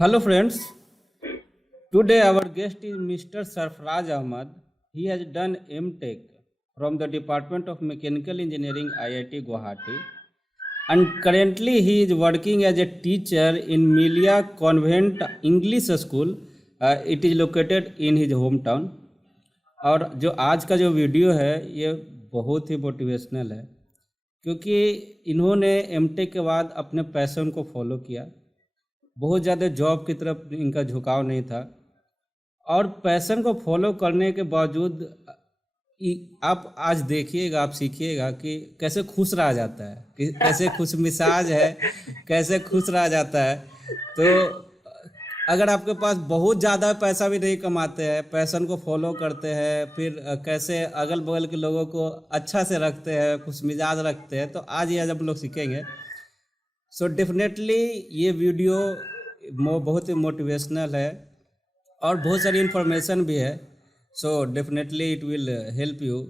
Hello friends, today our guest is Mr. Sarfraz Ahmad. He has done MTech from the Department of Mechanical Engineering IIT Guwahati and currently he is working as a teacher in Milia Convent English School. It is located in his hometown. और जो आज का जो video है ये बहुत ही motivational है क्योंकि इन्होंने एमटेक के बाद अपने पैशन को फॉलो किया। बहुत ज़्यादा जॉब की तरफ इनका झुकाव नहीं था और पैशन को फॉलो करने के बावजूद आप आज देखिएगा, आप सीखिएगा कि कैसे खुश रहा जाता है, कि कैसे खुश मिजाज है, कैसे खुश रहा जाता है। तो अगर आपके पास बहुत ज़्यादा पैसा भी नहीं कमाते हैं, पैशन को फॉलो करते हैं, फिर कैसे अगल बगल के लोगों को अच्छा से रखते हैं, खुश मिजाज रखते हैं, तो आज ये हम लोग सीखेंगे। सो डेफिनेटली ये वीडियो बहुत ही मोटिवेशनल है और बहुत सारी इन्फॉर्मेशन भी है। So definitely it will help you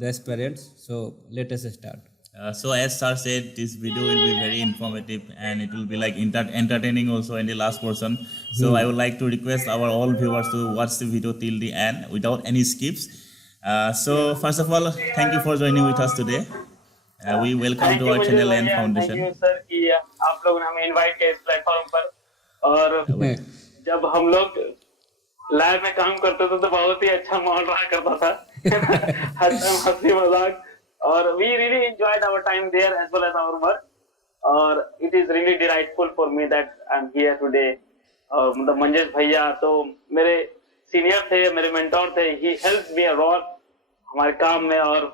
the aspirants. So let us start. So as sir said, this video will be very informative and it will be like entertaining also in the last portion. So I would like to request our all viewers to watch the video till the end without any skips. So first of all, thank you for joining with us today. We welcome to our channel and foundation. Thank you sir कि आप लोगों ने हमें invite किया इस platform पर। और जब हम लोग लैब में काम करते थे तो बहुत ही अच्छा माहौल रहा करता था। हंसी मजाक और we really enjoyed our time there as well as our work. और it is really delightful for me that I'm here today. और मतलब मंजेश भैया तो मेरे सीनियर थे, मेरे मेंटोर थे। He helped me a lot हमारे काम में और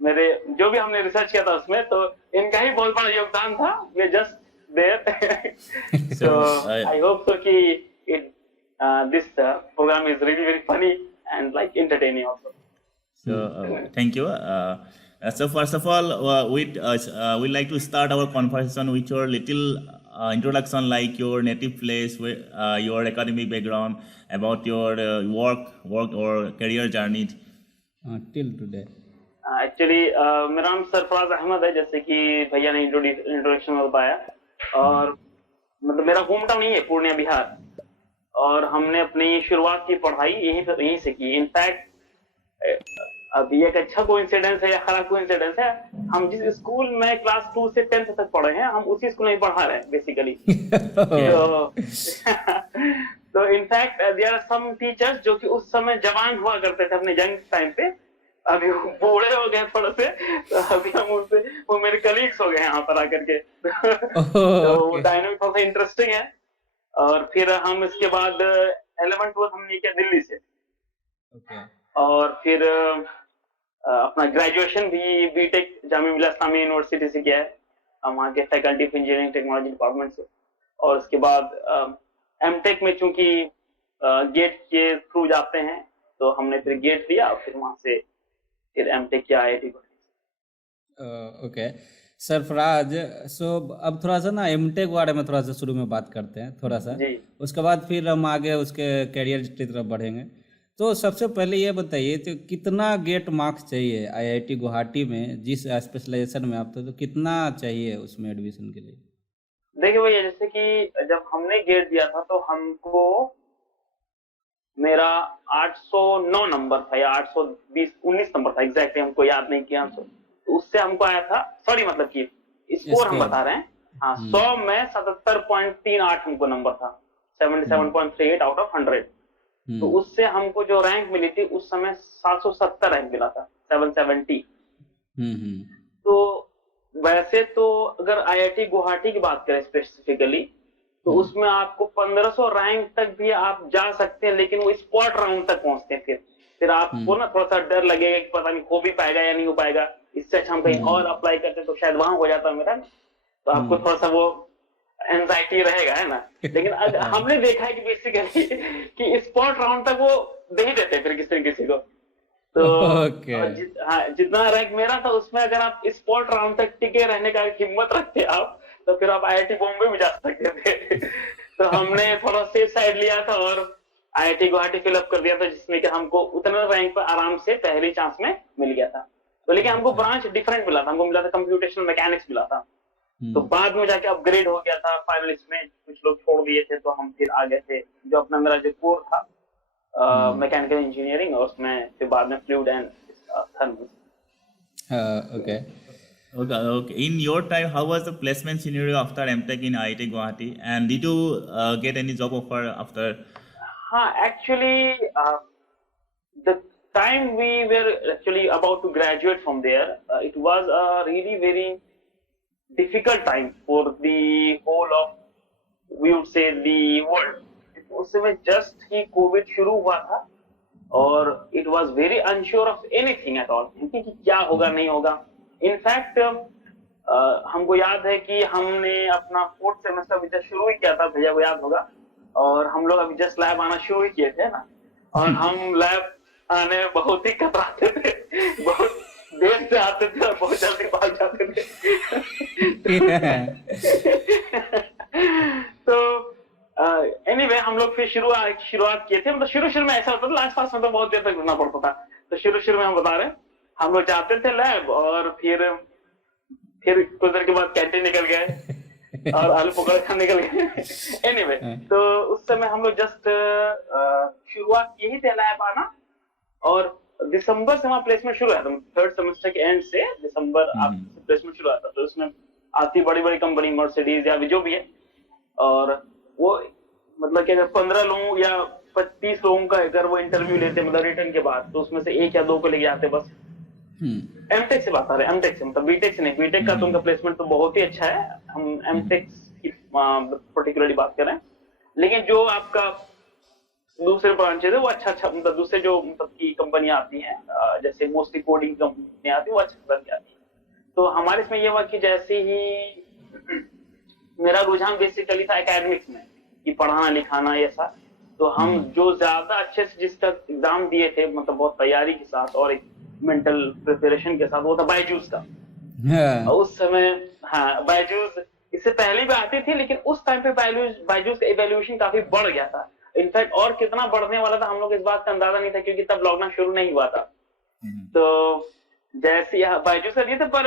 मेरे जो भी हमने रिसर्च किया था उसमें, तो इनका ही बहुत बड़ा योगदान था। We are just there. So I hope so कि this program is really very funny and like entertaining also. So thank you. So first of all, we'd like to start our conversation with your little introduction, like your native place, your academic background, about your work or career journey till today. Actually मेरा नाम सरफराज अहमद है, जैसे कि भैया ने introduction में बताया। और मतलब मेरा होम टाउन यही है, पूर्णिया बिहार। और हमने अपनी शुरुआत की पढ़ाई यहीं से की। इनफैक्ट अब ये एक अच्छा कोइंसिडेंस है या खराब कोइंसिडेंस है, हम जिस स्कूल में क्लास 2 से 10th तक पढ़े हैं, हम उसी स्कूल में पढ़ा रहे हैं बेसिकली। तो in fact there are some teachers जो कि उस समय जवान हुआ करते थे अपने यंग टाइम पे, अभी बूढ़े हो गए थोड़े से, तो अभी हम उनसे वो मेरे कलीग्स हो गए यहाँ पर आकर के। तो वो डायनामिक थोड़ा सा इंटरेस्टिंग है। और फिर हम इसके बाद 11th 12th हमने किया दिल्ली से। और फिर अपना ग्रेजुएशन भी बीटेक जामिया मिलिया इस्लामिया यूनिवर्सिटी से किया है, वहाँ के faculty of engineering technology department से। और उसके बाद एमटेक में चूंकि गेट के थ्रू जाते हैं, तो हमने फिर गेट दिया और फिर वहाँ से फिर एमटेक किया आईआईटी को। ओके सरफराज, सो अब थोड़ा सा ना एमटेक के बारे में थोड़ा सा शुरू में बात करते हैं थोड़ा सा, उसके बाद फिर हम आगे उसके करियर की तरफ बढ़ेंगे। तो सबसे पहले ये बताइए तो कितना गेट मार्क्स चाहिए आईआईटी गुवाहाटी में, जिस स्पेशलाइजेशन में आप थे, तो कितना चाहिए उसमें एडमिशन के लिए? देखिए भैया, जैसे कि जब हमने गेट दिया था तो हमको मेरा 809 नंबर था या 819 नंबर था, एग्जैक्टली हमको याद नहीं किया। तो उससे हमको आया था, सॉरी मतलब कि स्कोर हम बता रहे हैं, हाँ 100 में 77.38 हमको नंबर था, 77.38 आउट ऑफ 100। तो उससे हमको जो रैंक मिली थी उस समय 770 रैंक मिला था, 770। तो वैसे तो अगर आईआईटी गुवाहाटी की बात करें स्पेसिफिकली, तो उसमें आपको 1500 रैंक तक भी आप जा सकते हैं, लेकिन वो स्पॉट राउंड तक पहुंचते हैं। फिर आपको ना थोड़ा सा डर लगेगा कि पता नहीं हो भी पाएगा या नहीं हो पाएगा, इससे अच्छा हम कहीं और अप्लाई करते तो शायद वहां हो जाता मेरा। तो आपको थोड़ा सा वो एंजाइटी रहेगा, है ना। लेकिन हमने देखा है कि बेसिकली कि स्पॉट राउंड तक वो दे ही देते फिर किसी को। तो जितना रैंक मेरा था उसमें अगर आप स्पॉट राउंड तक टिके रहने का हिम्मत रखते आप, तो फिर आप आईआईटी बॉम्बे में जा सकते थे। तो हमने थोड़ा सेफ साइड लिया था और आईआईटी गुवाहाटी फिलअप कर दिया था, जिसमें कि हमको उतना रैंक पर आराम से पहली चांस में मिल गया था। तो लेकिन हमको ब्रांच डिफरेंट मिला था, हमको मिला था कंप्यूटेशनल मैकेनिक्स मिला था। तो बाद में जाके अपग्रेड हो गया था फाइनलिस्ट में, कुछ लोग छोड़ दिए थे तो हम फिर आ गए थे। जो अपना मेरा जो कोर था मैकेनिकल इंजीनियरिंग, और उसमें फिर बाद में fluid and thermal. Okay. Okay. In your time, how was the placement scenario after MTech in IIT Guwahati? And did you get any job offer after? हाँ, actually the time we were actually about to graduate from there, it was a really very difficult time for the whole of, we would say, the world. उस समय just ही Covid शुरू हुआ था और it was very unsure of anything at all, कि क्या होगा नहीं होगा। इनफैक्ट हमको याद है कि हमने अपना 4th सेमेस्टर अभी जस्ट शुरू ही किया था, भैया को याद होगा, और हम लोग अभी जस्ट लैब आना शुरू ही किए थे ना, और हम लैब आने में बहुत ही कतराते थे, बहुत देर से आते थे और बहुत जल्दी भाग जाते थे। तो एनीवे हम लोग फिर शुरुआत किए थे। मतलब शुरू में ऐसा होता था, लास्ट पास में तो बहुत देर तक रुकना पड़ता था। तो शुरू में हम बता रहे हैं, हम लोग जाते थे लैब और फिर कुछ देर के बाद कैंटीन निकल गए और आलू पकौड़े खाने निकल गए। एनीवे तो उस समय हम लोग जस्ट शुरुआत यही थे लैब आना, और दिसंबर से हमारा प्लेसमेंट शुरू हुआ था। 3rd सेमेस्टर के एंड से दिसंबर प्लेसमेंट शुरू हुआ था। तो उसमें आती बड़ी कंपनी मर्सिडीज या जो भी है, और वो मतलब कि अगर 15 लोगों या 25 लोगों का अगर वो इंटरव्यू लेते मतलब रिटर्न के बाद, तो उसमें से 1 या 2 को लेके आते बस। एमटेक से बात आ रहे हैं, एमटेक से मतलब बीटेक से नहीं। बीटेक का तो उनका प्लेसमेंट तो बहुत ही अच्छा है, हम एमटेक की पर्टिकुलरली बात कर रहे हैं। लेकिन जो आपका दूसरे ब्रांचेज है वो अच्छा मतलब दूसरे जो मतलब की कंपनियां आती हैं, जैसे मोस्टली कोडिंग कंपनियां आती है, वो अच्छा करके आती है। तो हमारे इसमें ये हुआ कि जैसे ही मेरा रुझान बेसिकली था एकेडमिक्स में, कि पढ़ाना लिखाना ऐसा, तो हम जो ज्यादा अच्छे से जिसका एग्जाम दिए थे मतलब बहुत तैयारी के साथ और एक मेंटल प्रिपरेशन के साथ, वो था बायजूस का। उस समय हाँ बायजूस इससे पहले भी आती थी, लेकिन उस टाइम पे बायजूस का इवैल्यूएशन काफी बढ़ गया था। इनफैक्ट और कितना बढ़ने वाला था हम लोग इस बात का अंदाजा नहीं था, क्योंकि तब लॉकडाउन शुरू नहीं हुआ था। तो जैसे बायजूस का दिए थे, पर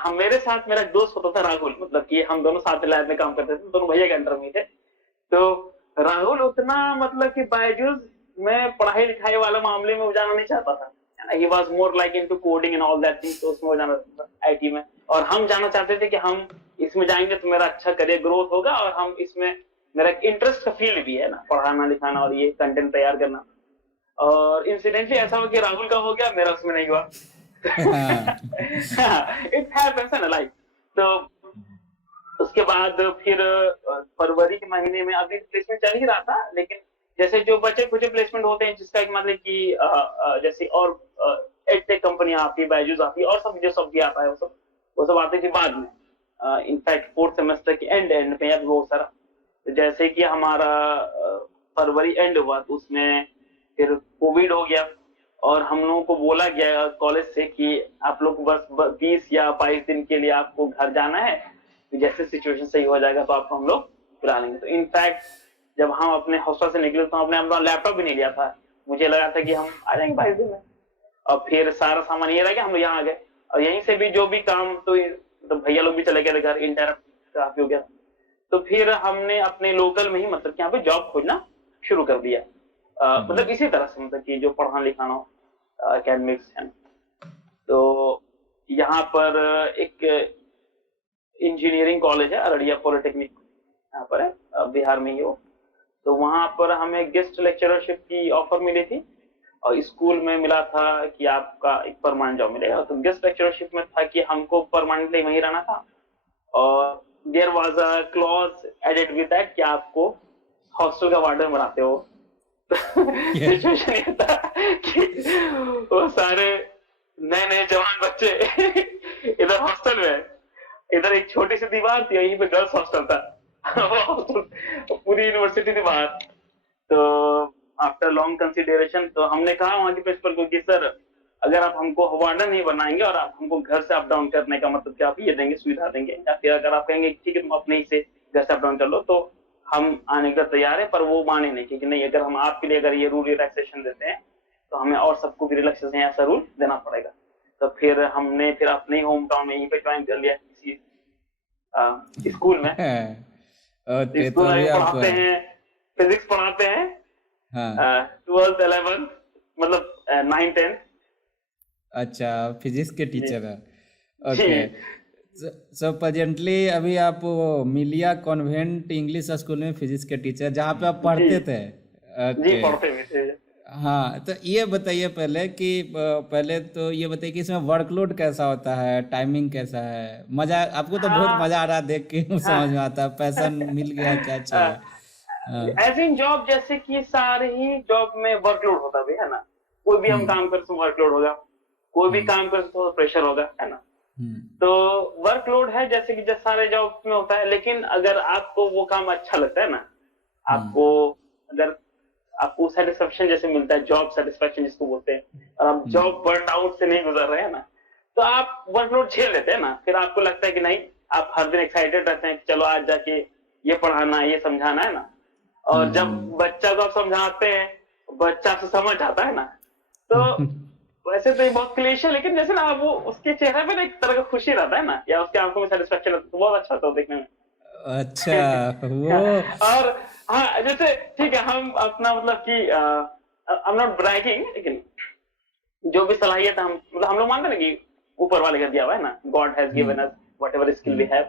हम मेरे साथ मेरा दोस्त होता था राहुल, मतलब कि हम दोनों साथ लैब में काम करते थे, दोनों भैया के अंडर में थे। तो राहुल उतना मतलब कि बायजूस में पढ़ाई लिखाई वाले मामले में जाना नहीं चाहता था। He was more like into coding and all that things, तो उसमें वो जाना था आईटी में, और हम जाना चाहते थे कि हम इसमें जाएंगे तो मेरा अच्छा करियर ग्रोथ होगा, और हम इसमें मेरा इंटरेस्ट का फील्ड भी है ना, पढ़ाना लिखाना और ये कंटेंट तैयार करना। और इंसिडेंटली ऐसा हुआ कि राहुल का हो गया, मेरा उसमें नहीं हुआ। It happens in life. तो उसके बाद फिर फरवरी के महीने में अभी प्लेसमेंट चल ही रहा था, लेकिन जैसे जो बचे कुछ प्लेसमेंट होते हैं जिसका एक मतलब कि जैसे और एडटेक कंपनियां आती है, बायजूस आती है, और सब जो सब भी आता है वो सब आती थी बाद में। इनफैक्ट 4th सेमेस्टर के एंड पे अब बहुत सारा, तो जैसे कि हमारा फरवरी एंड हुआ तो उसमें फिर कोविड हो गया, और हम लोगों को बोला गया कॉलेज से कि आप लोग बस 20 या 22 दिन के लिए आपको घर जाना है, तो जैसे सिचुएशन सही हो जाएगा तो आपको हम लोग बुला लेंगे। तो इनफैक्ट जब हम अपने हॉस्टल से निकले तो हमने अपना लैपटॉप भी नहीं लिया था। मुझे लगा था कि हम आ जाएंगे 22 दिन में, और फिर सारा सामान ये रह गया, हम लोग यहाँ आ गए। और यहीं से भी जो भी काम तो भैया लोग भी चले गए थे घर, इंटरप्ट काफी हो गया। तो फिर हमने अपने लोकल में ही मतलब यहाँ पे जॉब खोजना शुरू कर दिया। मतलब इसी तरह से मतलब कि जो पढ़ाना लिखाना हो, एकेडमिक्स है। तो यहाँ पर एक इंजीनियरिंग कॉलेज है, अररिया पॉलिटेक्निक यहाँ पर है, बिहार में ही हो। तो वहां पर हमें गेस्ट लेक्चररशिप की ऑफर मिली थी, और स्कूल में मिला था कि आपका एक परमानेंट जॉब मिलेगा। तो गेस्ट लेक्चररशिप में था कि हमको परमानेंटली वहीं रहना था, और there was a clause added with that कि आपको हॉस्टल का वार्डन बनाते हो। सिचुएशन ये था कि वो सारे नए जवान बच्चे इधर हॉस्टल में, इधर एक छोटी सी दीवार थी, यहीं पे गर्ल्स हॉस्टल था, पूरी यूनिवर्सिटी थी बाहर। तो आफ्टर लॉन्ग कंसिडरेशन तो हमने कहा वहां के प्रिंसिपल को कि सर अगर आप हमको वार्डन नहीं बनाएंगे और आप हमको घर से अप डाउन करने का मतलब क्या आप ये देंगे, सुविधा देंगे, या फिर अगर आप कहेंगे ठीक है तुम अपने ही से घर से अप डाउन कर लो, तो हम आने का तैयार है। पर वो माने नहीं कि नहीं, अगर हम आपके लिए अगर ये रूल रिलैक्सेशन देते हैं तो हमें और सबको भी रिलैक्सेशन ऐसा रूल देना पड़ेगा। तो फिर हमने फिर अपने होम टाउन में यहीं पे ज्वाइन कर लिया, किसी स्कूल में। ओके, तो स्कूल अभी में आप पढ़ाते हैं, फिजिक्स पढ़ाते हैं, हाँ 12th 11th मतलब 9 10। अच्छा, फिजिक्स के जी टीचर है। जी ओके, सो प्रेजेंटली अभी आप वो मिलिया कॉन्वेंट इंग्लिश स्कूल में फिजिक्स के टीचर जहाँ पे आप जी पढ़ते थे। जी ओके, पढ़ते भी थे। हाँ तो ये बताइए पहले कि पहले तो ये बताइए कि इसमें वर्कलोड कैसा होता है, टाइमिंग कैसा है, मजा आपको तो बहुत हाँ मजा आ रहा है देख के समझ में हाँ आता है, पैसा मिल गया क्या चाहिए। हाँ एज इन जॉब, जैसे कि सारे ही जॉब में वर्कलोड होता भी है ना। कोई भी हम हम्म काम करते तो वर्कलोड होगा, कोई भी हम्म काम करते तो प्रेशर होगा, है ना। हम्म तो वर्कलोड है जैसे कि जैसे सारे जॉब में होता है, लेकिन अगर आपको वो काम अच्छा लगता है ना, हम्म आपको अगर आपको सेटिस्फेक्शन जैसे मिलता है, जॉब सेटिस्फेक्शन जिसको बोलते हैं, और आप हम्म जॉब बर्न आउट से नहीं गुजर रहे हैं ना, तो आप वर्कलोड झेल लेते हैं ना। फिर आपको लगता है कि नहीं, आप हर दिन एक्साइटेड रहते हैं कि चलो आज जाके ये पढ़ाना ये समझाना है ना। और जब हम्म बच्चा को आप समझाते हैं, बच्चा आपसे समझ आता है ना, तो वैसे तो ये बहुत क्लीशे, लेकिन जैसे ना वो उसके चेहरे पे ना एक तरह का खुशी रहता है ना, या उसके आंखों में सेटिस्फेक्शन रहता है, तो बहुत अच्छा होता है देखने में। अच्छा वो और हाँ, जैसे ठीक है, हम अपना मतलब कि आई एम नॉट ब्रैगिंग, लेकिन जो भी सलाहियत हम मतलब हम लोग मानते हैं ना कि ऊपर वाले का दिया हुआ है ना, God has given hmm us whatever skill we hmm have.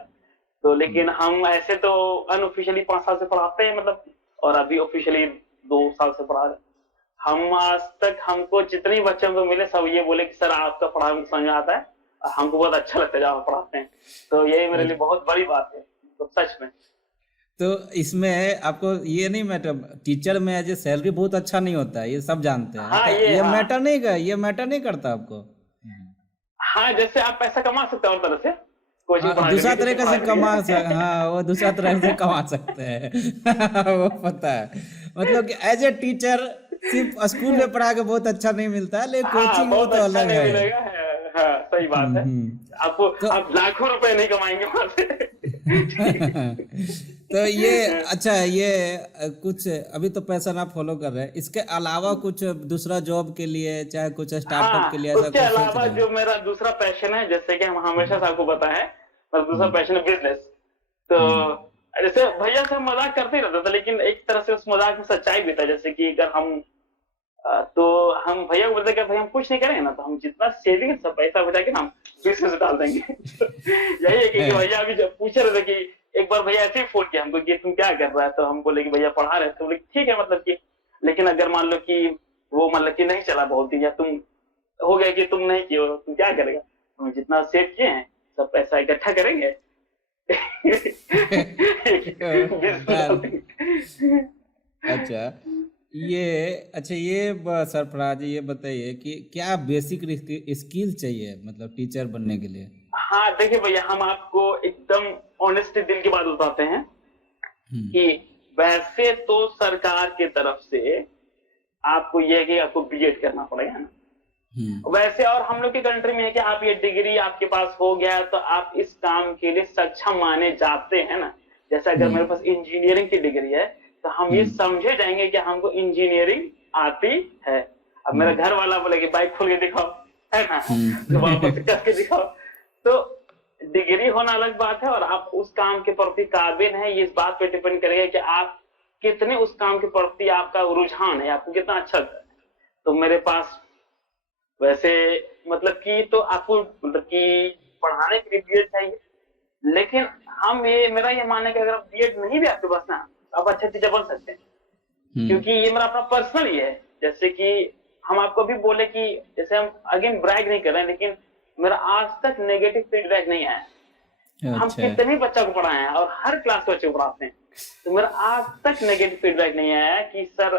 तो हम्म लेकिन हम ऐसे तो अनऑफिशियली 5 साल से पढ़ाते हैं मतलब, और अभी ऑफिशियली 2 साल से पढ़ा रहे हैं। हम आज तक हमको जितने बच्चे हमको मिले सब ये बोले कि सर आपका पढ़ाई हमको समझ में आता है, और हमको बहुत अच्छा लगता है जब आप पढ़ाते हैं। तो ये मेरे लिए बहुत बड़ी बात है, तो सच में। तो इसमें आपको ये नहीं मैटर, टीचर में एज ए सैलरी बहुत अच्छा नहीं होता है, ये सब जानते हैं, हाँ तो ये ये हाँ मैटर नहीं कर, ये मैटर नहीं करता आपको। हाँ, जैसे आप पैसा कमा सकते हैं और तरह से, कोचिंग हाँ पढ़ा दूसरा करके, ट्यूशन तरीके पढ़ा से कमा करके। हाँ वो दूसरा तरह से कमा सकते हैं वो पता है, मतलब कि एज ए टीचर सिर्फ स्कूल में पढ़ा के बहुत अच्छा नहीं मिलता है, लेकिन हाँ कोचिंग वो बहुत तो अच्छा अलग नहीं है। मिलेगा हाँ सही बात है। आपको तो आप लाखों रुपए नहीं कमाएंगे वहां से। तो ये अच्छा ये कुछ अभी तो पैशन आप फॉलो कर रहे हैं, इसके अलावा कुछ दूसरा जॉब के लिए चाहे कुछ स्टार्टअप के हाँ, लिए ऐसा उसके कुछ सोच अलावा रहे हैं। जो मेरा दूसरा पैशन है, जैसे कि हम हमेशा से आपको पता है, मेरा दूसरा हम्म पैशन है बिजनेस। तो हम्म जैसे भैया से हम मजाक करते ही रहते थे, लेकिन एक तरह से उस मजाक में सच्चाई भी था। जैसे कि अगर हम तो हम भैया को बोलते कि भैया हम कुछ नहीं करेंगे ना, तो हम जितना सेविंग सब पैसा बचा के ना हम बिजनेस में डाल देंगे। तो यही है कि भैया अभी जब पूछ रहे थे कि एक बार भैया ऐसे ही फोन किया हमको कि तुम क्या कर रहा है, तो हम बोले कि भैया पढ़ा रहे, तो बोले ठीक है मतलब कि, लेकिन अगर मान लो कि वो मतलब कि नहीं चला बहुत दिन, या तुम हो गया कि तुम नहीं किए हो, तुम क्या करेगा, हम जितना सेव किए हैं सब पैसा इकट्ठा करेंगे, बिजनेस में डाल डाल देंगे। अच्छा ये अच्छा ये सरफराज ये बताइए कि क्या बेसिक स्किल चाहिए मतलब टीचर बनने के लिए। हाँ देखिए भैया, हम आपको एकदम ऑनेस्टली दिल की बात बताते हैं हम्म कि वैसे तो सरकार की तरफ से आपको यह है कि आपको बीएड करना पड़ेगा ना। वैसे और हम लोग की कंट्री में है कि आप ये डिग्री आपके पास हो गया तो आप इस काम के लिए सक्षम माने जाते हैं ना। जैसे अगर मेरे पास इंजीनियरिंग की डिग्री है तो हम ये समझे जाएंगे कि हमको इंजीनियरिंग आती है। अब मेरा घर वाला बोले कि बाइक खोल के दिखाओ, है ना, तो वापस कस के दिखाओ। तो डिग्री होना अलग बात है, और आप उस काम के प्रति काबिल हैं, ये इस बात पे डिपेंड करेगा कि आप कितने उस काम के प्रति आपका रुझान है, आपको कितना अच्छा लगता है। तो मेरे पास वैसे मतलब कि तो आपको मतलब कि पढ़ाने के लिए बीएड चाहिए, लेकिन हम ये मेरा ये मानना है कि अगर बीएड नहीं भी आपके पास ना, आप अच्छे टीचर बन सकते हैं, क्योंकि ये मेरा अपना पर्सनल ही है। जैसे कि हम आपको भी बोले कि जैसे हम अगेन ब्रैग नहीं कर रहे हैं, लेकिन मेरा आज तक नेगेटिव फीडबैक नहीं आया। हम अच्छा कितने बच्चा को पढ़ाए हैं और हर क्लास के बच्चे को पढ़ाते हैं, तो मेरा आज तक नेगेटिव फीडबैक नहीं आया कि सर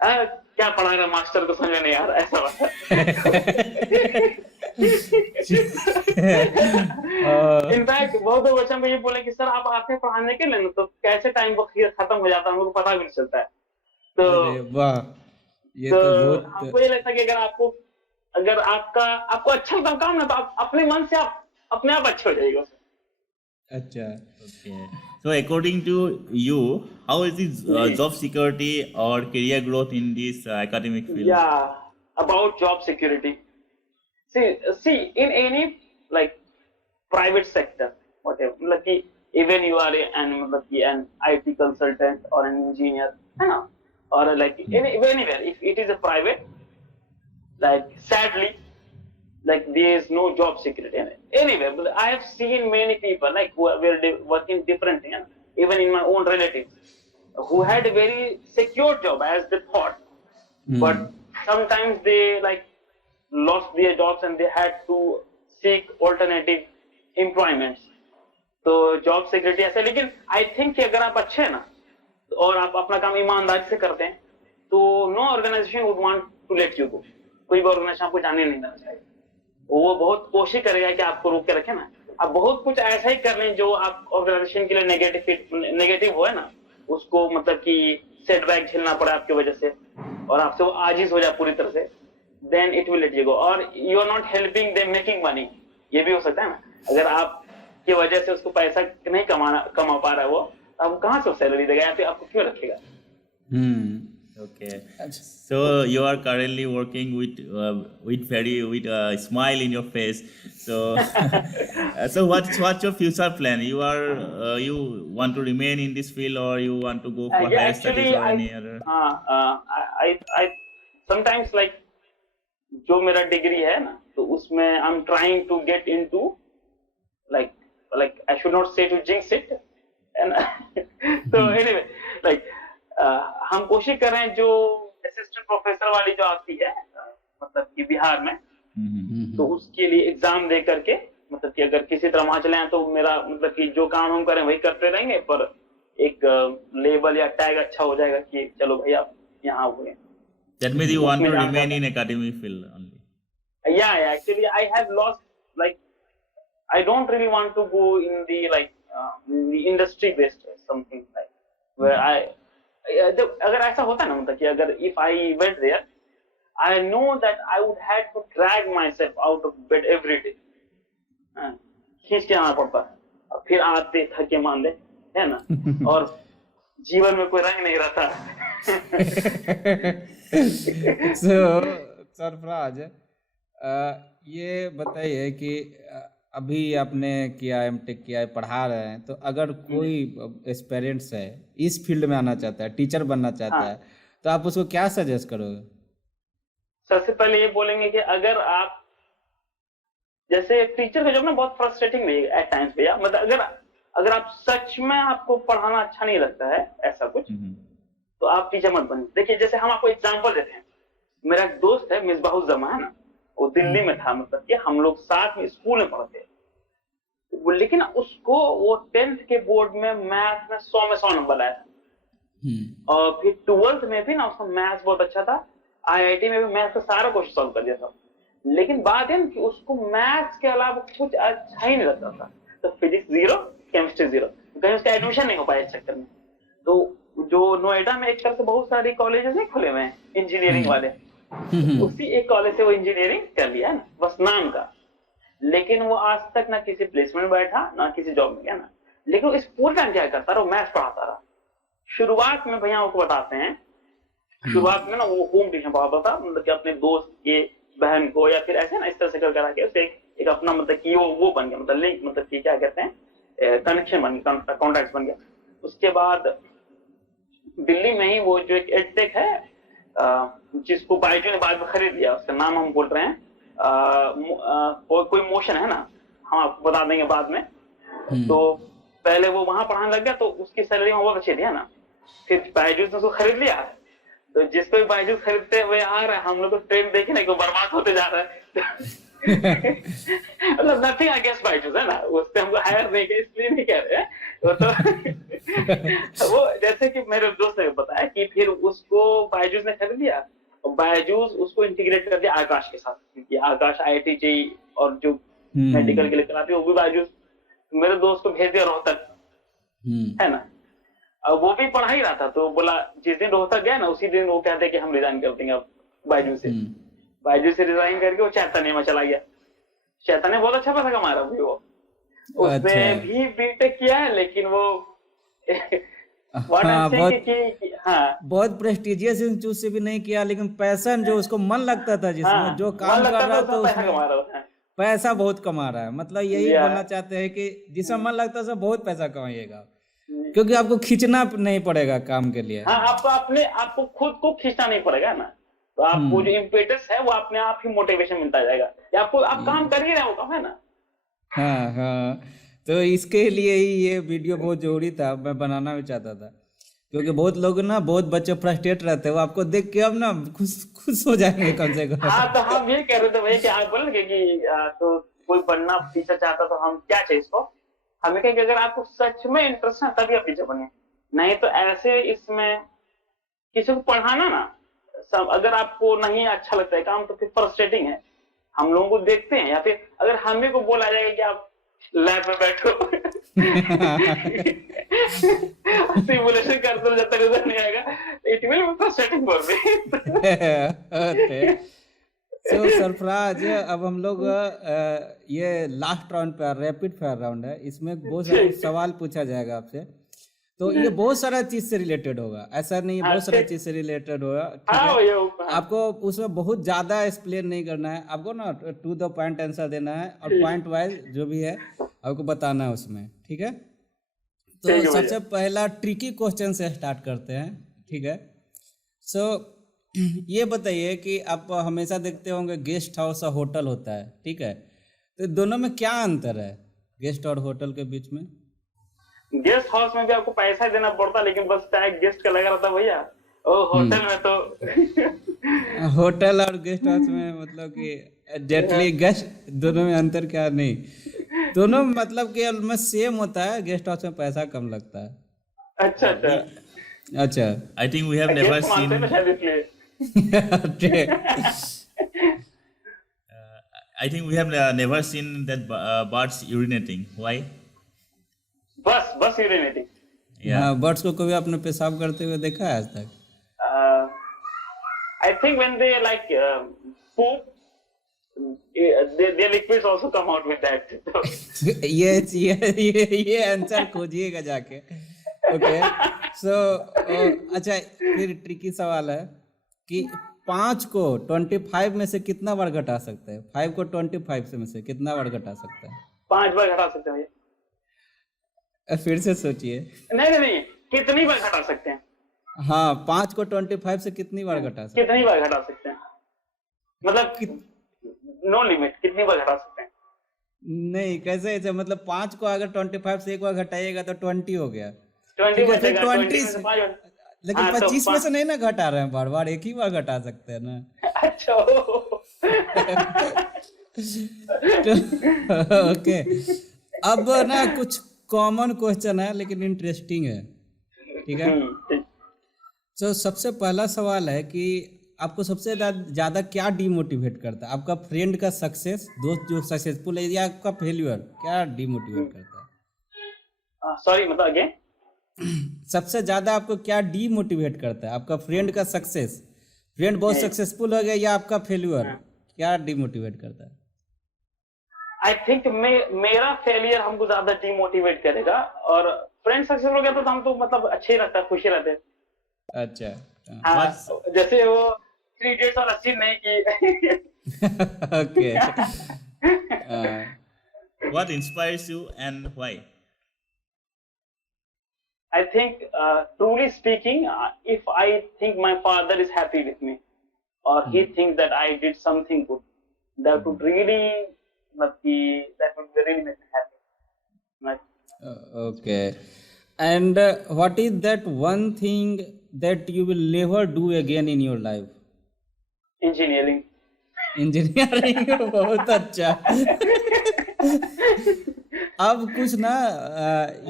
क्या पढ़ा रहा मास्टर को समझ में नहीं आ रहा, ऐसा बात। इनफैक्ट बहुत बच्चों को ये बोले कि सर आप आते हैं पढ़ाने के लिए, तो कैसे टाइम खत्म हो जाता है हमको पता भी नहीं चलता है। तो अरे वाह ये तो तो बहुत हमको ये लगता है कि अगर आपको अच्छा लगता काम ना, तो आप अपने मन से आप अपने आप अच्छे हो जाएगा। अच्छा Okay. So, according to you, how is this job security or career growth in this academic field? Yeah, about job security. See, in any like private sector, whatever, मतलब कि even you are an IT consultant or an engineer, है ना, or like anywhere, if it is a private, like sadly, like there is no job security anywhere. But I have seen many people like who were working different things, even in my own relatives, who had a very secure job as they thought, but sometimes they like lost their jobs and they had to seek alternative employments. तो job security ऐसे, लेकिन I think कि अगर आप अच्छे हैं ना और आप अपना काम ईमानदारी से करते हैं तो no organisation would want to let you go. कोई भी ऑर्गेनाइजेशन आपको जाने नहीं देना चाहिए। वो बहुत कोशिश करेगा कि आपको रोक के रखे ना। आप बहुत कुछ ऐसा ही कर लें जो आप ऑर्गेनाइजेशन के लिए नेगेटिव हो है ना, उसको मतलब कि सेटबैक झेलना पड़े आपकी वजह से और आपसे वो आजिज हो जाए पूरी तरह से, then it will let you go. और you are not helping them making money, ये भी हो सकता है ना। अगर आप की वजह से उसको पैसा नहीं कमा पा रहा है वो, आपको कहाँ से सैलरी देगा या फिर आपको क्यों रखेगा? Okay. So you are currently working with a smile in your face. So so what's your future plan? You want to remain in this field or you want to go for higher studies or any other? I sometimes like जो मेरा degree है ना तो उसमें I'm trying to get into like I should not say to jinx it and so anyway like हम कोशिश कर रहे हैं जो असिस्टेंट प्रोफेसर वाली जो आती है मतलब कि बिहार में, तो उसके लिए एग्जाम दे करके मतलब कि अगर किसी तरह वहां चले हैं तो मेरा मतलब कि जो काम हम करें वही करते रहेंगे, पर एक लेबल या टैग अच्छा हो जाएगा कि चलो भाई आप यहाँ हुए। That means you want to remain in academic field only. Yeah, actually I have lost like I don't really want to go in the like the industry based or something like where अगर ऐसा होता ना मतलब कि अगर if I went there I know that I would have to drag myself out of bed every day, खींच के आना पड़ता है, फिर आते थके मांदे है ना, और जीवन में कोई रंग नहीं रहता। So सरफराज, ये बताइए कि अभी आपने किया एमटेक किया है, पढ़ा रहे हैं, तो अगर कोई एस्पिरेंट्स है इस फील्ड में आना चाहता है, टीचर बनना चाहता है, तो आप उसको क्या सजेस्ट करोगे? सबसे पहले ये बोलेंगे कि अगर आप जैसे टीचर का जॉब ना बहुत फ्रस्ट्रेटिंग भी है एट टाइम्स भैया, मतलब अगर आप सच में आपको पढ़ाना अच्छा नहीं लगता है ऐसा कुछ तो आप टीचर मत बनिए। देखिए जैसे हम आपको एग्जांपल देते हैं, मेरा एक दोस्त है मिसबाहुज्जमा है ना, वो दिल्ली में था, मतलब कि हम लोग साथ में स्कूल में पढ़ते, लेकिन उसको वो 10th के बोर्ड में मैथ में 100 में 100 नंबर लाया था और फिर 12th में भी ना उसका मैथ्स बहुत अच्छा था, IIT में भी मैथ्स का सारा क्वेश्चन सॉल्व कर दिया था। लेकिन बात है कि उसको मैथ्स के अलावा कुछ अच्छा ही नहीं लगता था, तो फिजिक्स 0, केमिस्ट्री 0, कहीं उसका एडमिशन नहीं हो पाया इस चक्कर में। तो जो नोएडा में एक तरह से बहुत सारी कॉलेजेस नहीं खुले हुए हैं इंजीनियरिंग वाले, उसी एक कॉलेज से वो इंजीनियरिंग कर लिया ना, बस नाम का, लेकिन वो आज तक ना किसी प्लेसमेंट बैठा ना किसी जॉब में गया ना, लेकिन इस पूरे टाइम क्या करता रहा, वो मैथ्स पढ़ाता रहा। शुरुआत में भैया आपको बताते हैं, शुरुआत में ना वो होम ट्यूशन पढ़ाता था, मतलब कि अपने दोस्त के बहन को या फिर ऐसे ना इस तरह से करा के उसे एक अपना मतलब कि वो बन गया, मतलब लिंक, मतलब कि क्या कहते हैं कनेक्शन बन गया, कॉन्टैक्ट बन गया। उसके बाद दिल्ली में ही वो जो एक एडटेक है जिसको बायजू ने बाद में खरीद लिया, उसका नाम हम बोल रहे हैं कोई मोशन है ना, हम आपको बता देंगे बाद में। तो पहले वो वहां पढ़ाने लग गया तो उसकी सैलरी वहां बहुत अच्छी थी ना, फिर बायजूस ने उसको खरीद लिया, तो जिसको भी बायजूस खरीदते हुए आ रहा है, हम लोग को ट्रेन देखे ना, बर्बाद होते जा रहा है। मतलब नथिंग अगेंस्ट बायजूस है ना, उससे हमको हायर नहीं किया इसलिए नहीं कह रहे हैं वो तो वो जैसे कि मेरे दोस्त ने बताया कि फिर उसको बायजूस ने खरीद लिया और बायजूस उसको इंटीग्रेट कर दिया आकाश के साथ, क्योंकि आकाश IIT JEE और जो मेडिकल के लिए कराती है वो भी बायजूस मेरे दोस्त को भेज दिया रोहतक, है ना। अब वो भी पढ़ा ही रहा था, तो बोला जिस दिन रोहतक गया ना उसी दिन वो कहते कि हम रिजाइन कर देंगे अब बायजूस से। बायजूस से रिजाइन करके वो चैतन्य में चला गया। चैतन्य बहुत अच्छा पैसा कमा रहा है वो, उसने भी बीटेक किया है, लेकिन वो बहुत प्रेस्टिजियस इंस्टीट्यूट से भी नहीं किया, लेकिन पैशन जो उसको मन लगता था, जिसमें जो काम कर रहा था पैसा बहुत कमा रहा है, मतलब यही Yeah. बोलना चाहते हैं कि जिसमें मन लगता है उसमें बहुत पैसा कमाइएगा, क्योंकि आपको खींचना नहीं पड़ेगा काम के लिए। हाँ, आपको खुद को खींचना नहीं पड़ेगा ना, तो आपको जो इम्पेटस है वो अपने आप ही मोटिवेशन मिलता जाएगा, या आपको आप काम कर ही रहे हो, काम है ना। हाँ हाँ, तो इसके लिए ही ये वीडियो बहुत जरूरी था, मैं बनाना भी चाहता था, क्योंकि बहुत लोग ना, बहुत बच्चे फ्रस्ट्रेट रहते हैं, वो आपको देख के अब ना खुश खुश हो जाएंगे कम से कम। हाँ, तो हम ये कह रहे थे भैया कि आप बोलेंगे कि तो कोई बनना टीचर चाहता तो हम क्या चाहिए इसको, हमें कहेंगे अगर आपको सच में इंटरेस्ट है तभी आप टीचर बनिए, नहीं तो ऐसे इसमें किसी को पढ़ाना ना सब अगर आपको नहीं अच्छा लगता है काम तो फिर फ्रस्ट्रेटिंग है। हम लोगों को देखते हैं, या फिर अगर हमें को बोला जाएगा कि आप लैब में बैठो सिमुलेशन करते रहो जब तक रिजल्ट नहीं आएगा, it will be frustrating for me. So Sarfaraz, अब हम लोग ये लास्ट राउंड पे रैपिड फायर राउंड है, इसमें बहुत सारे सवाल पूछा जाएगा आपसे, तो ये बहुत सारा चीज से रिलेटेड होगा, ऐसा नहीं बहुत सारा चीज से रिलेटेड होगा, ठीक है? आपको उसमें बहुत ज्यादा एक्सप्लेन नहीं करना है, आपको ना टू द पॉइंट आंसर देना है, और पॉइंट वाइज जो भी है आपको बताना है उसमें, ठीक है? तो सबसे पहला ट्रिकी क्वेश्चन से स्टार्ट करते हैं, ठीक है? सो ये बताइए कि आप हमेशा देखते होंगे गेस्ट हाउस और होटल होता है, ठीक है? तो दोनों में क्या अंतर है गेस्ट और होटल के बीच में? गेस्ट हाउस में भी आपको पैसा देना पड़ता, लेकिन बस टैग गेस्ट का लगा रहता भैया, और होटल में तो होटल और गेस्ट हाउस में मतलब कि एग्जैक्टली गेस्ट, दोनों में अंतर क्या? नहीं, दोनों मतलब कि ऑलमोस्ट सेम होता है, गेस्ट हाउस में पैसा कम लगता है। अच्छा अच्छा अच्छा, I think we have never seen. I think we have never seen that birds urinating. Why? बस यूरिनेटिंग। हाँ, बर्ड्स को कभी आपने पेशाब करते हुए देखा है आज तक? I think when they like poop, their liquids also come out with that. ये आंसर खोजिएगा जाके, ओके? सो अच्छा, फिर ट्रिकी सवाल है कि 5 को 25 में से कितना बार घटा सकते हैं? 5 को 25 में से कितना बार घटा सकते हैं? 5 बार घटा सकते हैं भैया। फिर से सोचिए। नहीं, कितनी बार घटा सकते हैं? हाँ, 5 को 25 से कितनी बार घटा सकते हैं? कितनी बार घटा सकते हैं, मतलब नो लिमिट, कितनी बार घटा सकते हैं? नहीं, कैसे ऐसे, मतलब 5 को अगर 25 से एक बार घटाइएगा तो 20 हो गया, 20 फिर 20 में से 5 बार। लेकिन हाँ, 25 में से नहीं ना घटा रहे हैं, बार बार एक ही बार घटा सकते हैं ना। अच्छा ओके, अब ना कुछ कॉमन क्वेश्चन है लेकिन इंटरेस्टिंग है, ठीक है? तो सबसे पहला सवाल है कि आपको सबसे ज्यादा क्या डिमोटिवेट करता है? आपका फ्रेंड का सक्सेस, दोस्त जो सक्सेसफुल है, या आपका फेल्यूर, क्या डिमोटिवेट करता है? सॉरी, मतलब अगेन। सबसे ज्यादा आपको क्या डिमोटिवेट करता है? आपका फ्रेंड का सक्सेस, फ्रेंड बहुत सक्सेसफुल हो गया, या आपका फेल्यूर, क्या डिमोटिवेट करता है? आई थिंक मेरा फेलियर हमको ज्यादा डिमोटिवेट करेगा, और फ्रेंड सक्सेसफुल हो गया तो हम तो मतलब अच्छे ही रहता है, खुशी रहते हैं। अच्छा, हाँ, जैसे वो 3 इडियट्स वाला सीन नहीं कि okay. What inspires you and why? I think, truly speaking, if I think my father is happy with me, or he thinks that I did something good, that would really really make me happy. Right? Okay. And what is that one thing that you will never do again in your life? Engineering. Engineering, बहुत अच्छा। अब कुछ ना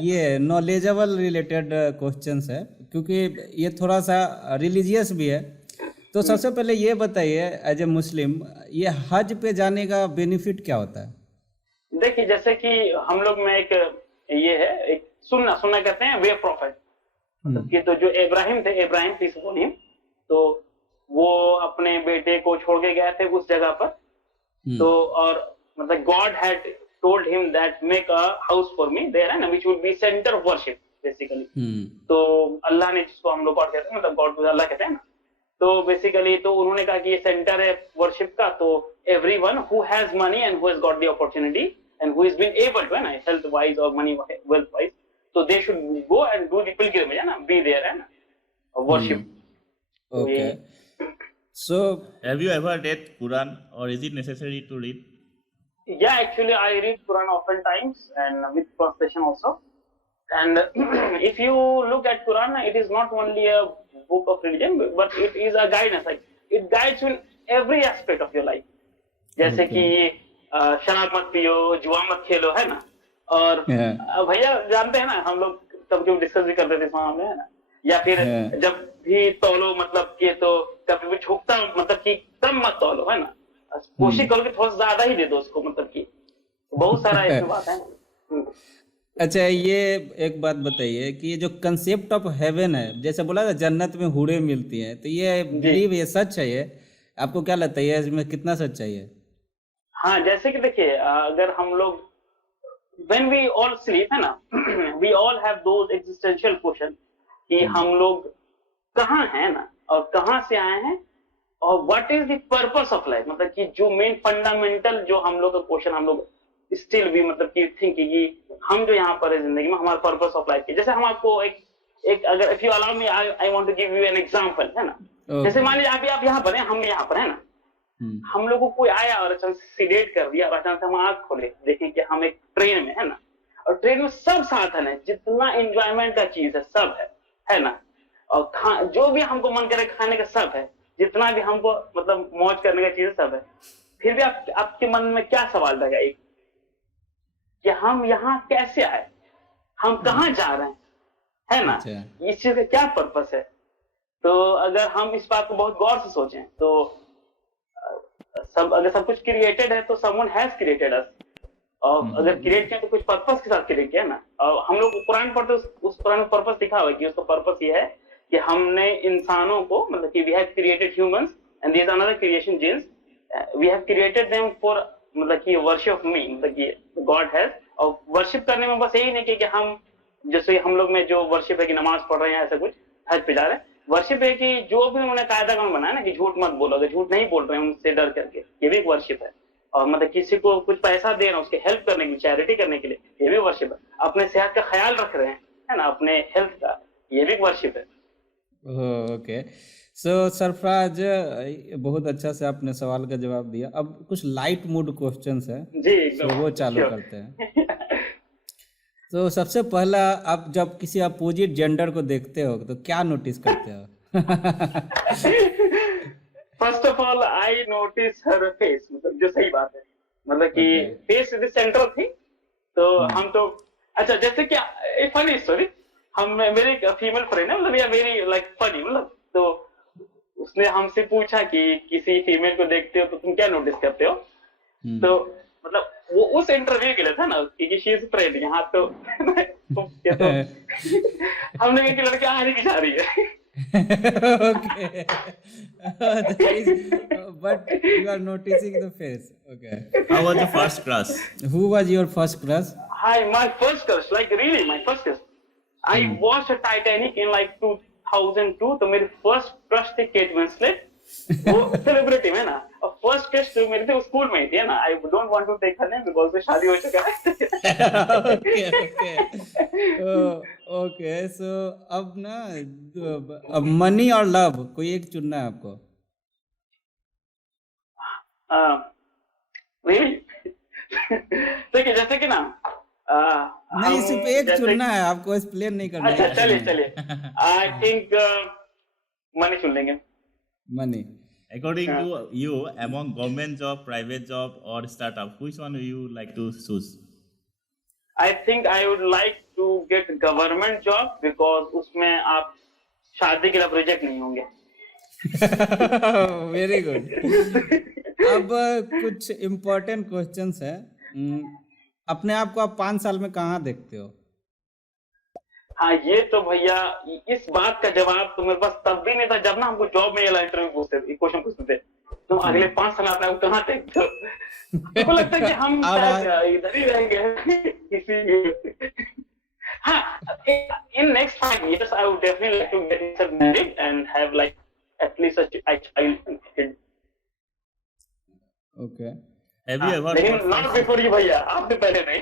ये knowledgeable related questions है, क्योंकि ये थोड़ा सा रिलीजियस भी है, तो सबसे पहले ये बताइए, एज ए मुस्लिम, ये हज पे जाने का बेनिफिट क्या होता है? देखिए, जैसे कि हम लोग में एक ये है, एक सुन्ना कहते हैं, वे प्रॉफिट, कि तो जो इब्राहिम पीस अपॉन हिम, तो वो अपने बेटे को छोड़ के गए थे उस जगह पर, तो और मतलब God had told him that make a house for me there, है ना, which would be centre of worship basically. तो अल्लाह ने, जिसको हम लोग गॉड कहते हैं, मतलब गॉड को अल्लाह कहते हैं ना, तो बेसिकली तो उन्होंने कहा कि ये सेंटर है वर्शिप का, तो everyone who has money and who has got the opportunity and who is been able to, है ना, हेल्थ वाइज और मनी वेल्थ वाइज, तो they should go and do the pilgrimage, है ना, बी देयर, है ना, worship. Okay. So, Have you ever read Quran, or is it necessary to read? Yeah, actually I read Quran oftentimes and with translation also. And if you look at Quran, it is not only a book of religion, but it is a guidance. Like it guides you in every aspect of your life. जैसे कि शराब मत पियो, जुआ मत खेलो, है ना. और भैया जानते हैं ना, हम लोग कभी डिस्कस भी करते थे वहां में, है ना. या फिर जब भी तौलो, मतलब कि तो कभी भी झुकता, मतलब कि कम मत तौलो, है ना. कोशिश करो कि थोड़ा ज्यादा ही दे दो उसको, मतलब कि बहुत सारा ऐसी बात है. अच्छा, ये एक बात बताइए कि ये जो कंसेप्ट ऑफ हेवन है, जैसे बोला था जन्नत में हूरें मिलती हैं, तो ये बिलीव, ये सच है? ये आपको क्या लगता है, इसमें कितना सच्चाई है? हाँ, जैसे कि देखिए, अगर हम लोग when we all sleep, है ना, we all have those existential question कि हम लोग कहाँ हैं ना, और कहाँ से आए हैं, और what is the purpose of life, मतलब कि जो मेन फंडामेंटल जो हम लोग का क्वेश्चन, हम लोग स्टिल भी मतलब कि थिंक कि हम जो यहाँ पर है जिंदगी में, हमारा पर्पस ऑफ लाइफ है. जैसे हम आपको एक अगर if you allow me, I want to give you an example, है ना. जैसे मान लीजिए आप यहाँ पर हैं, हम यहाँ पर, है ना. हम लोगों को कोई आया और अचानक से सीडेट कर दिया, और अचानक से हम आंख खोले, देखें कि हम एक ट्रेन में, है ना, और ट्रेन में सब साधन है, जितना एंजॉयमेंट का चीज है सब है ना. और जो भी हमको मन करे खाने का सब है, जितना भी हमको मतलब मौज करने का चीज सब है. फिर भी आपके मन में क्या सवाल रहेगा, एक कि हम यहाँ कैसे आए, हम कहाँ जा रहे हैं, है ना. इस चीज का क्या पर्पस है. तो अगर हम इस बात को बहुत गौर से सोचें, तो अगर सब कुछ क्रिएटेड है, तो समवन हैज क्रिएटेड अस. और अगर क्रिएट किया तो कुछ पर्पस के साथ क्रिएट किया ना. और हम लोग कुरान पढ़ते, उस कुरान में पर्पस लिखा हुआ है कि उसका पर्पस ये है कि हमने इंसानों को, मतलब कि we have created humans and there is another creation jinns, we have created them for, मतलब कि वर्शिप मी, मतलब कि गॉड हैज. और वर्शिप करने में बस यही नहीं कि हम जैसे हम लोग में जो वर्शिप है कि नमाज पढ़ रहे हैं, ऐसा कुछ हज पे जा रहे हैं. वर्शिप है कि जो भी उन्होंने कायदा कानून बनाया ना कि झूठ मत बोलो, अगर झूठ नहीं बोल रहे हैं उनसे डर करके, ये भी वर्शिप है. और मतलब किसी को कुछ पैसा दे रहे हैं उसकी हेल्प करने के लिए, चैरिटी करने के लिए, ये भी वर्शिप है. अपने सेहत का ख्याल रख रहे हैं, है ना, अपने हेल्थ का, ये भी वर्शिप है. ओके. सो सरफराज, बहुत अच्छा से आपने सवाल का जवाब दिया. अब कुछ लाइट मूड क्वेश्चंस है जी, तो वो चालू करते हैं. तो सबसे पहला, आप जब किसी अपोजिट जेंडर को देखते हो तो क्या नोटिस करते हो? First of all I notice her face, मतलब जो सही बात है, मतलब कि फेस इज सेंट्रल थिंग. तो हम तो अच्छा, जैसे कि एक फनी स्टोरी, मेरी एक फीमेल फ्रेंड है, मतलब या मेरी लाइक फनी, मतलब तो उसने हमसे पूछा कि किसी फीमेल को देखते हो तो तुम क्या नोटिस करते हो. तो मतलब वो उस इंटरव्यू के लिए था ना कि शी इज फ्रेंड यहाँ तो हमने कहा कि लड़की आ रही जा रही है. Okay. But you are noticing the face. Okay. How was the first crush? Who was your first crush? Hi, my first crush, like really my first crush. I watched Titanic in like 2002. तो मेरी first crush थी Kate Winslet. वो celebrity में ना, और first crush जो मेरी थी स्कूल में ही थी ना. I don't want to take her name because वो शादी हो चुका है. ओके. सो अब ना, अब मनी और लव, कोई एक चुनना है आपको. रियली देखिए, जैसे कि ना नहीं, सिर्फ एक चुनना है आपको, एक्सप्लेन नहीं करना है. अच्छा चलिए आई थिंक मनी चुन लेंगे. Money. According to you, among government job, private job, or startup, which one do you like to choose? I think I would like to get government job because उसमें आप शादी के लिए project नहीं होंगे. Very good. अब कुछ important questions है. अपने आप को आप 5 साल में कहाँ देखते हो? हाँ, ये तो भैया, इस बात का जवाब तो मेरे पास तब भी नहीं था जब ना हमको जॉब में ये इंटरव्यू पूछते थे, क्वेश्चन पूछते थे, तुम अगले 5 साल अपने आप कहाँ देखते हो. हमको लगता है कि हम इधर ही रहेंगे किसी. हाँ, in next 5 years I would definitely like to get myself married and have like a at least a child. Okay. Have you ever लेकिन thought not before you भैया, आपसे पहले नहीं.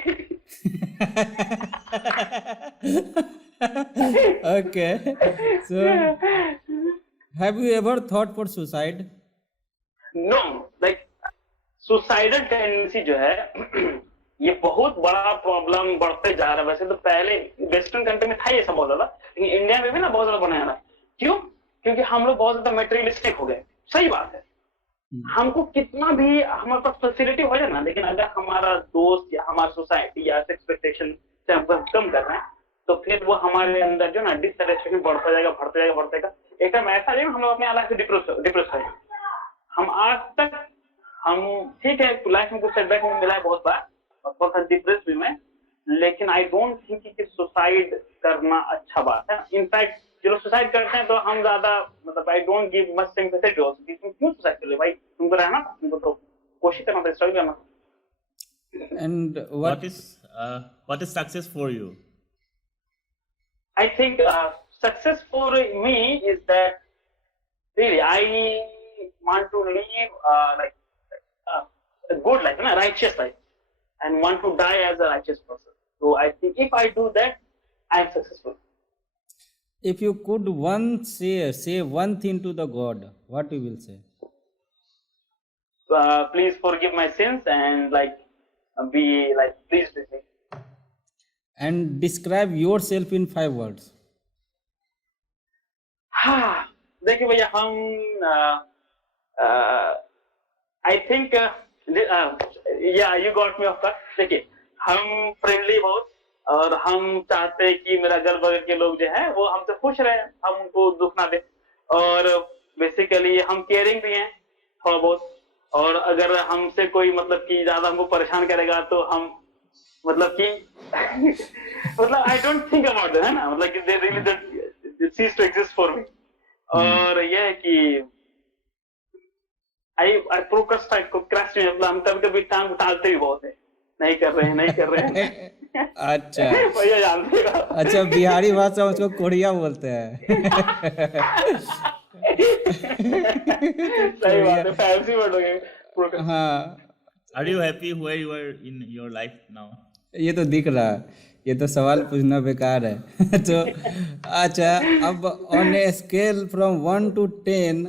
Okay. So, have you ever thought for suicide? No, like suicidal tendency जो है ये बहुत बड़ा प्रॉब्लम बढ़ते जा रहा है. वैसे तो पहले वेस्टर्न कंट्री में था ये सब बहुत ज्यादा, लेकिन इंडिया में भी ना बहुत ज्यादा बनाया. क्यों? क्योंकि हम लोग बहुत ज्यादा मटेरियलिस्टिक हो गए. सही बात है. हमको कितना भी हमारे पास फैसिलिटी हो जाए ना, लेकिन अगर हमारा दोस्त या हमारा सोसाइटी या एक्सपेक्टेशन से हम कम कर रहे हैं, तो फिर वो हमारे अंदर जो ना डिससेटिस्फेक्शन बढ़ता जाएगा. एक टाइम ऐसा आ जाएगा हम लोग अपने लाइफ से डिप्रेस हो जाएंगे. हम आज तक हम ठीक है लाइफ में कुछ सेटबैक में मिला है बहुत बार, बहुत डिप्रेस भी मैं, लेकिन आई डोंट थिंक कि सुसाइड करना अच्छा बात है. इनफैक्ट जो लोग सुसाइड करते हैं तो हम ज्यादा मतलब I don't give much sympathy to also कि तुम क्यों सुसाइड कर ले भाई, तुमको रहना, तुमको तो कोशिश करना था, स्ट्रगल करना. And what is success for you? I think success for me is that really I want to live a good life, a righteous life, and want to die as a righteous person. So I think if I do that, I am successful. if you could say one thing to the God, what you will say? Please forgive my sins and be pleased with me. And describe yourself in 5 words. हाँ, देखिए भैया हम I think या you got me of course. देखिए हम friendly बहुत, और हम चाहते हैं कि मेरा अगल बगल के लोग जो है वो हमसे खुश रहे, हम उनको दुख ना दे, और बेसिकली हम केयरिंग भी हैं थोड़ा बहुत. और अगर हमसे कोई मतलब कि ज्यादा हमको परेशान करेगा तो हम मतलब कि मतलब I don't think about that, है ना, मतलब कि they really cease to exist for me. और ये है कि आई प्रोक्रेस्टिनेट मतलब हम कभी टांग टालते भी बहुत है, नहीं कर रहे हैं. अच्छा भैया जानते हो. अच्छा, बिहारी भाषा में उसको कोढ़िया बोलते हैं. सही बात है, फैंसी वर्ड हो गया. हाँ. Are you happy where you are in your life now? ये तो दिख रहा है, ये तो सवाल पूछना बेकार है. तो अच्छा, अब on a scale from 1 to 10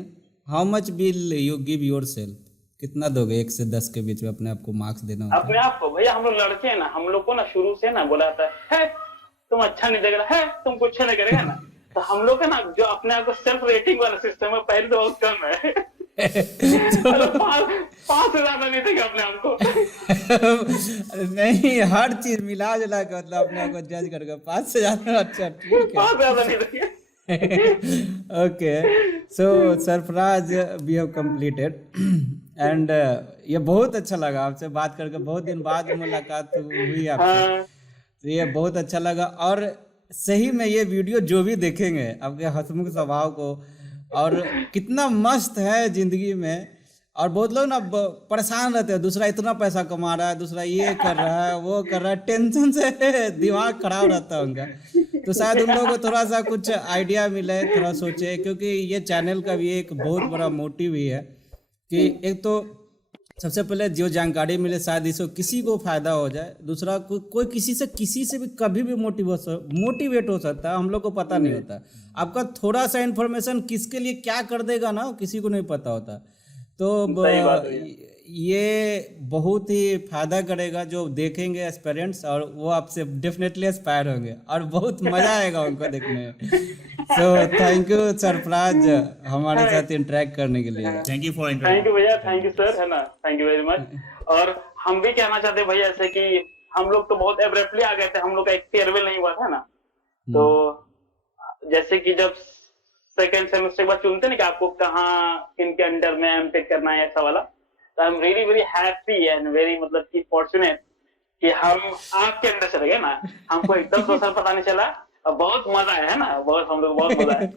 how much will you give yourself? कितना दोगे 1 से 10 के बीच में अपने आप को मार्क्स देना होता है? अपने आप को भैया, हम लोग लड़के हैं ना, हम लोग को ना शुरू से ना बोला जाता है तुम अच्छा नहीं देख रहा है, तुम कुछ अच्छा नहीं करेगा ना. तो हम लोग का ना जो अपने आप को सेल्फ रेटिंग वाला सिस्टम है पहले तो बहुत कम है. 5 से ज्यादा नहीं देंगे अपने आप को. नहीं, हर चीज मिला जुला के मतलब अपने आप को जज करके 5 से ज्यादा. अच्छा ठीक है, 5 से ज्यादा नहीं देंगे. Okay, so Sarfaraz we have completed and ये बहुत अच्छा लगा आपसे बात करके, बहुत दिन बाद मुलाकात हुई आपसे. तो ये बहुत अच्छा लगा, और सही में ये वीडियो जो भी देखेंगे आपके हंसमुख स्वभाव को, और कितना मस्त है जिंदगी में. और बहुत लोग ना परेशान रहते हैं, दूसरा इतना पैसा कमा रहा है, दूसरा ये कर रहा है, वो कर रहा है, टेंशन से दिमाग खराब रहता है उनका. तो शायद उन लोगों को थोड़ा सा कुछ आइडिया मिले, थोड़ा सोचे, क्योंकि ये चैनल का भी एक बहुत बड़ा मोटिव ही है कि एक तो सबसे पहले जो जानकारी मिले शायद इसको किसी को फायदा हो जाए, दूसरा कोई किसी से भी कभी भी मोटिवेट हो सकता है, हम लोग को पता नहीं होता. आपका थोड़ा सा इन्फॉर्मेशन किसके लिए क्या कर देगा ना, किसी को नहीं पता होता. तो ये बहुत ही फायदा करेगा जो देखेंगे एस्पिरेंट्स, और वो आपसे डेफिनेटली इंस्पायर होंगे और बहुत मजा आएगा उनको देखने में. सो थैंक यू सरफराज हमारे साथ इंटरेक्ट करने के लिए. Thank you for thank you भैया, थैंक यू सर, है ना, थैंक यू वेरी मच. और हम भी कहना चाहते हैं भैया ऐसे कि हम लोग तो बहुत एब्रप्टली आ गए थे, हम लोग का एक फेयरवेल नहीं हुआ था ना. तो जैसे कि जब सेकेंड सेमेस्टर के बाद चुनते ना कि आपको कहाँ किनके अंडर में एमटेक करना है ऐसा वाला, तो I am really very happy and very मतलब कि फॉर्चुनेट कि हम आपके अंडर चले गए ना. हमको एकदम दूसरा पता नहीं चला, और बहुत मजा आया है ना, बहुत हम लोग बहुत मजा आया.